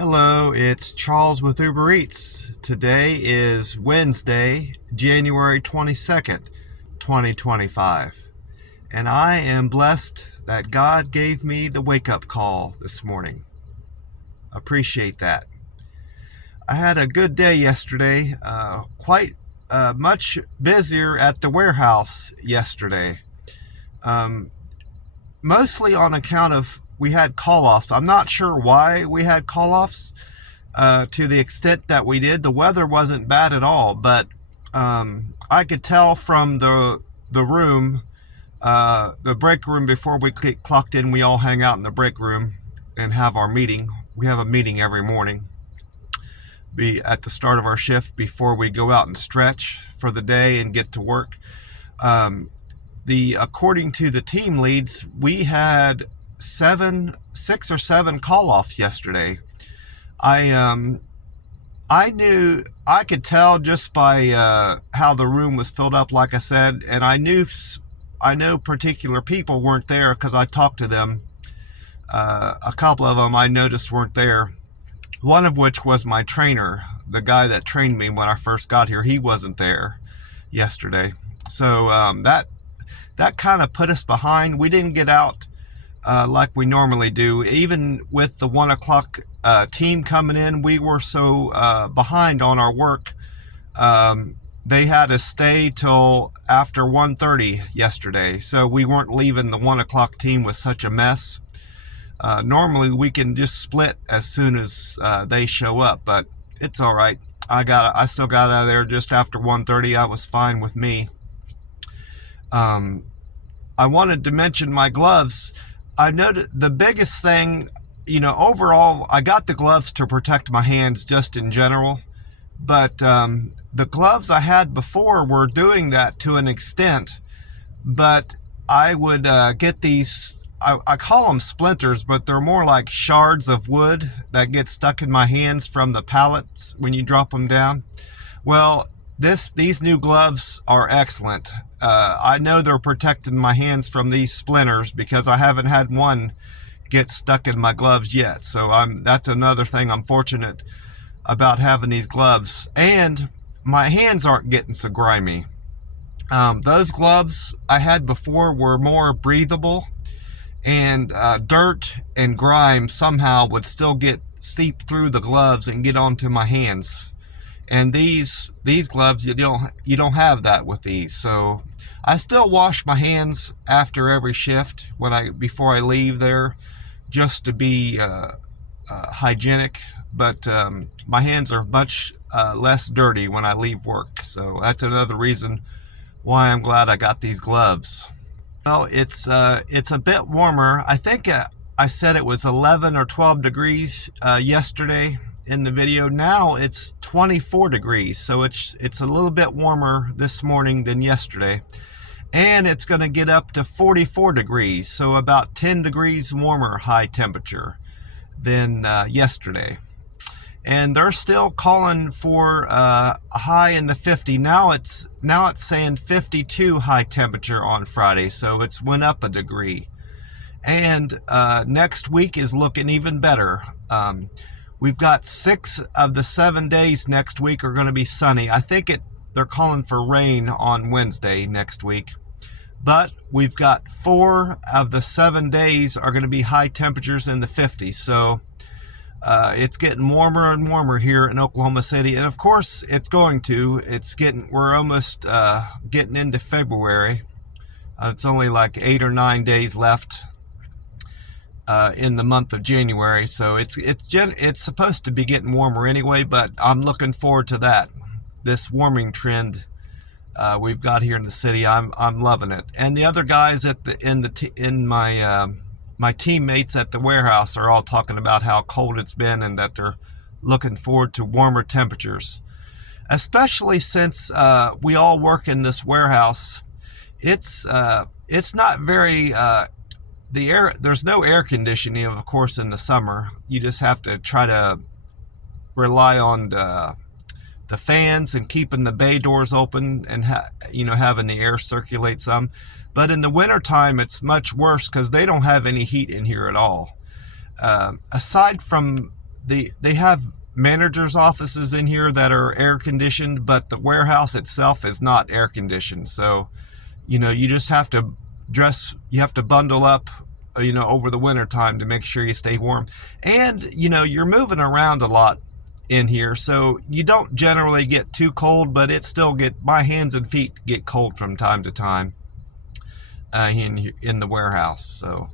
Hello, it's Charles with Uber Eats. Today is Wednesday, January 22nd, 2025. And I am blessed that God gave me the wake-up call this morning. Appreciate that. I had a good day yesterday, quite much busier at the warehouse yesterday. Mostly on account of we had call-offs. I'm not sure why we had call-offs to the extent that we did. The weather wasn't bad at all, but I could tell from the room, the break room, before we clocked in. We all hang out in the break room and have our meeting. We have a meeting every morning at the start of our shift before we go out and stretch for the day and get to work. According to the team leads, we had 6 or 7 call-offs yesterday. I could tell just by how the room was filled up, like I said, and I know particular people weren't there because I talked to them. A couple of them I noticed weren't there. One of which was my trainer, the guy that trained me when I first got here. He wasn't there yesterday, so that kind of put us behind. We didn't get out like we normally do. Even with the 1 o'clock team coming in, we were so behind on our work. They had us stay till after 1:30 yesterday, so we weren't leaving the 1 o'clock team with such a mess. Normally we can just split as soon as they show up, but it's all right. I still got out of there just after 1:30. I was fine with me. I wanted to mention my gloves. I noticed the biggest thing, overall, I got the gloves to protect my hands just in general, but the gloves I had before were doing that to an extent. But I would get these, I call them splinters, but they're more like shards of wood that get stuck in my hands from the pallets when you drop them down. Well, these new gloves are excellent. I know they're protecting my hands from these splinters because I haven't had one get stuck in my gloves yet. So that's another thing I'm fortunate about having these gloves. And my hands aren't getting so grimy. Those gloves I had before were more breathable, and dirt and grime somehow would still get seep through the gloves and get onto my hands. And these gloves, you don't have that with these. So I still wash my hands after every shift before I leave there, just to be hygienic. But my hands are much less dirty when I leave work. So that's another reason why I'm glad I got these gloves. Well, it's a bit warmer. I think I said it was 11 or 12 degrees yesterday in the video. Now it's 24 degrees, so it's a little bit warmer this morning than yesterday, and it's going to get up to 44 degrees, so about 10 degrees warmer high temperature than yesterday. And they're still calling for a high in the 50. Now it's saying 52 high temperature on Friday, so it's went up a degree. And next week is looking even better. We've got 6 of the 7 days next week are going to be sunny. I think they're calling for rain on Wednesday next week. But we've got 4 of the 7 days are going to be high temperatures in the 50s. So it's getting warmer and warmer here in Oklahoma City. And of course we're almost getting into February. It's only like 8 or 9 days left in the month of January, so it's supposed to be getting warmer anyway. But I'm looking forward to that. This warming trend we've got here in the city, I'm loving it. And the other guys my teammates at the warehouse are all talking about how cold it's been and that they're looking forward to warmer temperatures, especially since we all work in this warehouse. It's not very there's no air conditioning, of course, in the summer. You just have to try to rely on the fans and keeping the bay doors open and having the air circulate some. But in the wintertime, it's much worse because they don't have any heat in here at all. Aside from they have managers' offices in here that are air conditioned, but the warehouse itself is not air conditioned. So, you just have to you have to bundle up, over the winter time to make sure you stay warm. And, you're moving around a lot in here, so you don't generally get too cold, but my hands and feet get cold from time to time in the warehouse. So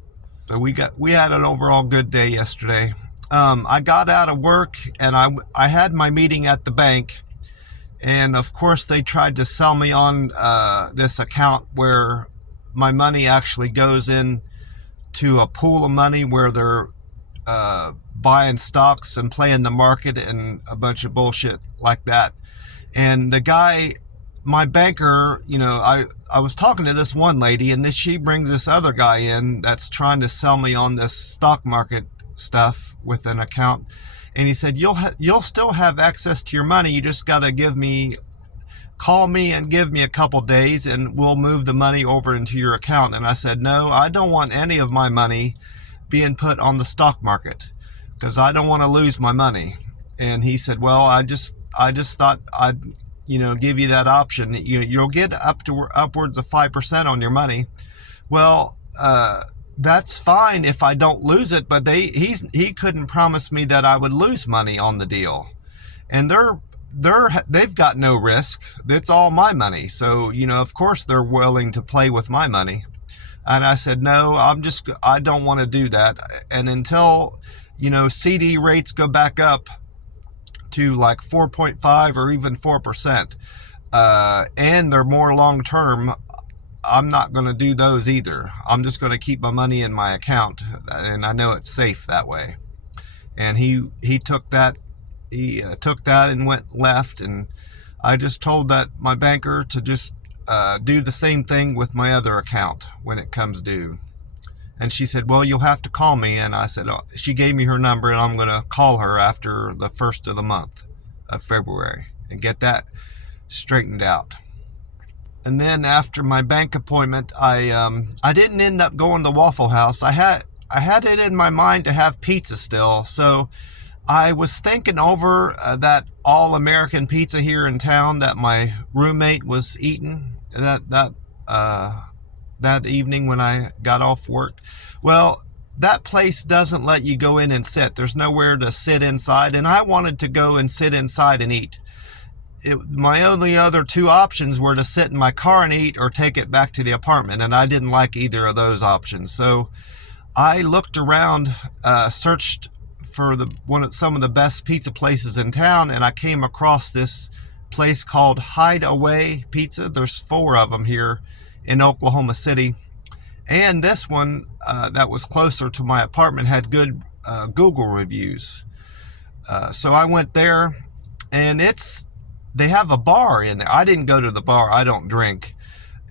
we had an overall good day yesterday. I got out of work and I had my meeting at the bank, and of course they tried to sell me on this account where my money actually goes in to a pool of money where they're buying stocks and playing the market and a bunch of bullshit like that. And the guy, my banker, I was talking to this one lady, and then she brings this other guy in that's trying to sell me on this stock market stuff with an account. And he said, you'll still have access to your money. You just got to call me and give me a couple days, and we'll move the money over into your account. And I said, no, I don't want any of my money being put on the stock market because I don't want to lose my money. And he said, well, I just thought I'd give you that option. You'll get upwards of 5% on your money. Well, that's fine if I don't lose it, but he couldn't promise me that I would lose money on the deal. And they've got no risk. It's all my money. So, of course they're willing to play with my money. And I said, no, I don't want to do that. And until, CD rates go back up to like 4.5 or even 4%, and they're more long-term, I'm not going to do those either. I'm just going to keep my money in my account, and I know it's safe that way. And he took that. He took that and went left, and I just told my banker to just do the same thing with my other account when it comes due. And she said, well, you'll have to call me. And I said, she gave me her number, and I'm going to call her after the 1st of the month of February and get that straightened out. And then after my bank appointment, I didn't end up going to Waffle House. I had it in my mind to have pizza still, so I was thinking over that all-American pizza here in town that my roommate was eating that evening when I got off work. Well, that place doesn't let you go in and sit. There's nowhere to sit inside, and I wanted to go and sit inside and eat. My only other two options were to sit in my car and eat or take it back to the apartment, and I didn't like either of those options. So I looked around, searched for some of the best pizza places in town, and I came across this place called Hideaway Pizza. There's 4 of them here in Oklahoma City, and this one that was closer to my apartment had good Google reviews. So I went there, and they have a bar in there. I didn't go to the bar. I don't drink.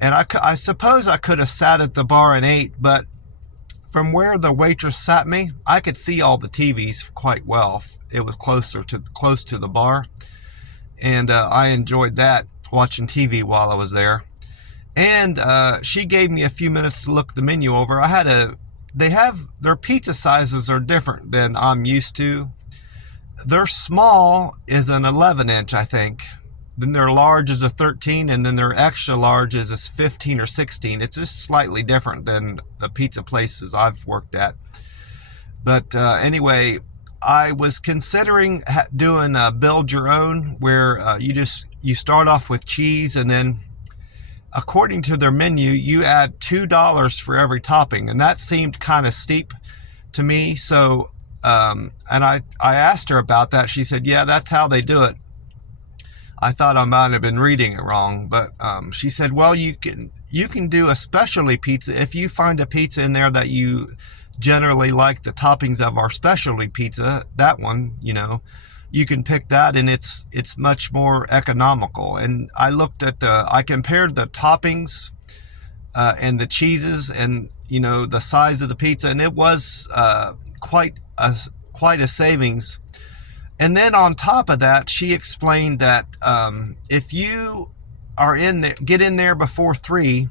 And I suppose I could have sat at the bar and ate, but from where the waitress sat me, I could see all the TVs quite well. It was close to the bar. And I enjoyed that, watching TV while I was there. And she gave me a few minutes to look the menu over. Their pizza sizes are different than I'm used to. Their small is an 11-inch, I think. Then their large is a 13, and then their extra large is a 15 or 16. It's just slightly different than the pizza places I've worked at. But anyway, I was considering doing a build your own, where you start off with cheese, and then according to their menu, you add $2 for every topping, and that seemed kind of steep to me. So and I asked her about that. She said, yeah, that's how they do it. I thought I might have been reading it wrong, but she said, well, you can do a specialty pizza. If you find a pizza in there that you generally like the toppings of our specialty pizza, that one, you can pick that, and it's much more economical. And I compared the toppings and the cheeses and the size of the pizza, and it was quite a savings. And then on top of that, she explained that if you are get in there before 3,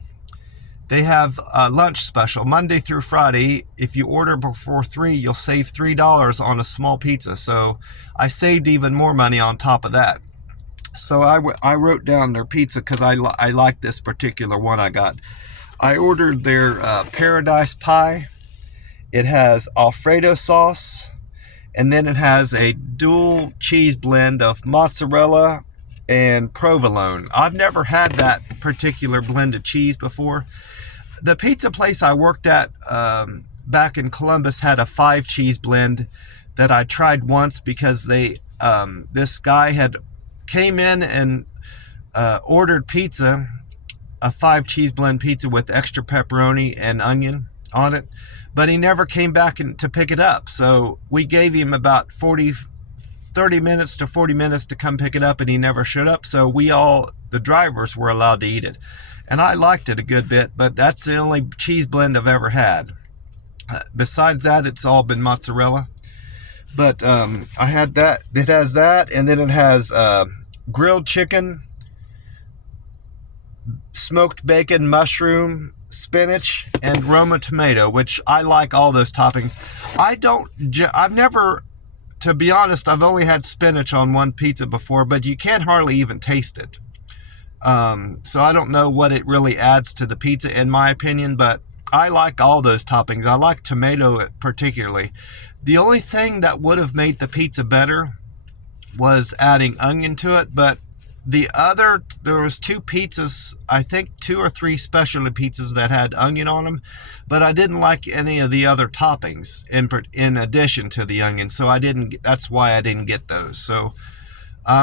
They have a lunch special Monday through Friday. If you order before 3, you'll save $3 on a small pizza. So I saved even more money on top of that. So I wrote down their pizza because I like this particular one I got. I ordered their Paradise Pie. It has Alfredo sauce, and then it has a dual cheese blend of mozzarella and provolone. I've never had that particular blend of cheese before. The pizza place I worked at back in Columbus had a 5 cheese blend that I tried once because this guy had came in and ordered pizza, a 5 cheese blend pizza with extra pepperoni and onion on it, but he never came back to pick it up. So we gave him about 30 minutes to 40 minutes to come pick it up, and he never showed up. So the drivers were allowed to eat it. And I liked it a good bit, but that's the only cheese blend I've ever had. Besides that, it's all been mozzarella. But I had that. It has that, and then it has grilled chicken, smoked bacon, mushroom, spinach, and Roma tomato, which I like all those toppings. I've never, to be honest, I've only had spinach on one pizza before, but you can't hardly even taste it. So I don't know what it really adds to the pizza, in my opinion, but I like all those toppings. I like tomato particularly. The only thing that would have made the pizza better was adding onion to it, but there was 2 pizzas, I think 2 or 3 specialty pizzas that had onion on them, but I didn't like any of the other toppings in addition to the onion, so that's why I didn't get those. So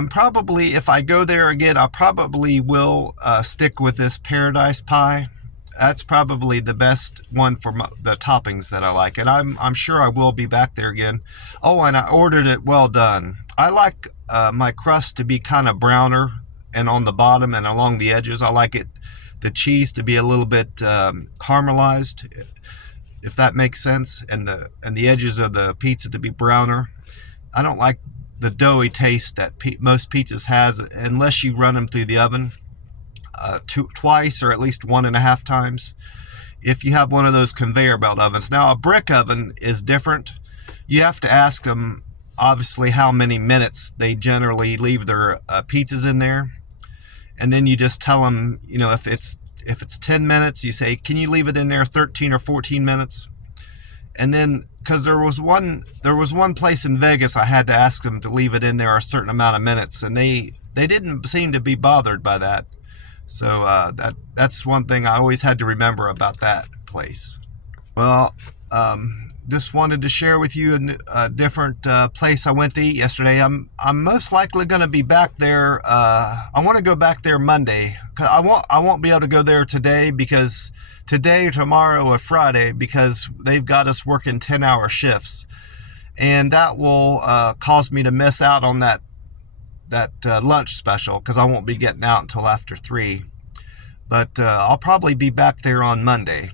probably if I go there again, I probably will stick with this Paradise Pie. That's probably the best one for the toppings that I like, and I'm sure I will be back there again. Oh, and I ordered it well done. I like my crust to be kind of browner and on the bottom and along the edges. I like the cheese to be a little bit caramelized, if that makes sense, and the edges of the pizza to be browner. I don't like the doughy taste that most pizzas has unless you run them through the oven twice or at least 1.5 times. If you have one of those conveyor belt ovens. Now a brick oven is different. You have to ask them obviously how many minutes they generally leave their pizzas in there, and then you just tell them, if it's 10 minutes, you say, can you leave it in there 13 or 14 minutes? And then, because there was one place in Vegas, I had to ask them to leave it in there a certain amount of minutes, and they didn't seem to be bothered by that. So that's one thing I always had to remember about that place. Well, just wanted to share with you a different place I went to eat yesterday. I'm most likely going to be back there. I want to go back there Monday. I won't be able to go there today, because today, tomorrow, or Friday, because they've got us working 10-hour shifts, and that will cause me to miss out on that lunch special, because I won't be getting out until after 3. But I'll probably be back there on Monday.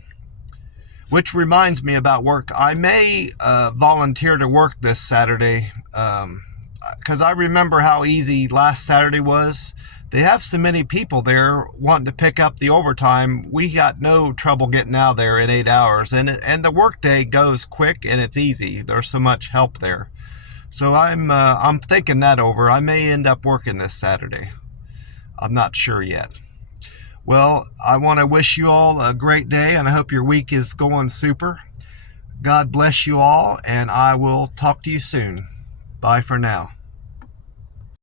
Which reminds me about work. I may volunteer to work this Saturday, because I remember how easy last Saturday was. They have so many people there wanting to pick up the overtime. We got no trouble getting out there in 8 hours, and the work day goes quick and it's easy. There's so much help there. So I'm thinking that over. I may end up working this Saturday. I'm not sure yet. Well, I want to wish you all a great day, and I hope your week is going super. God bless you all, and I will talk to you soon. Bye for now.